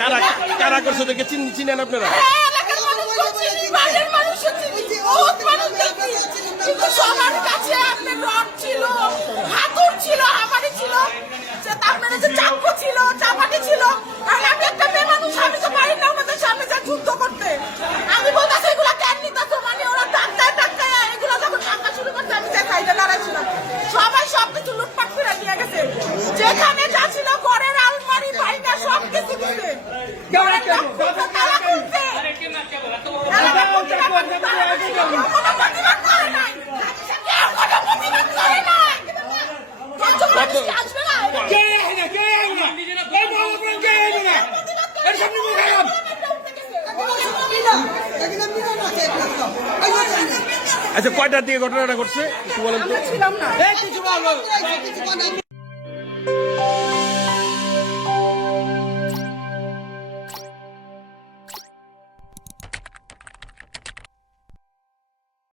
কারা করছে দেখে চিনেন আপনারা? সবার কাছে আপনার রড ছিল, হাতুড় ছিল, হামারি ছিল, আপনার যে চাকু ছিল, চাপাটি ছিল। আর আমি একটা মেয়ে মানুষ, আমি তো পারি না আমাদের সামনে যা যুদ্ধ করতে। আমি বলতেছি এগুলা কেন নিতেছ, মানে ওরা টাক্কায় এগুলো যখন টাকা শুরু করতে আমি যা খাইতে দাঁড়াইছিলাম। সবাই সবকিছু লুটপাট করে নিয়ে গেছে, যেখানে যা ছিল ঘরের আলমারি ভাইনা সব কিছু দিচ্ছে। তারা করছে আচ্ছা, কয়টার দিকে ঘটনাটা ঘটছে একটু বলেন তো? ছিলাম না।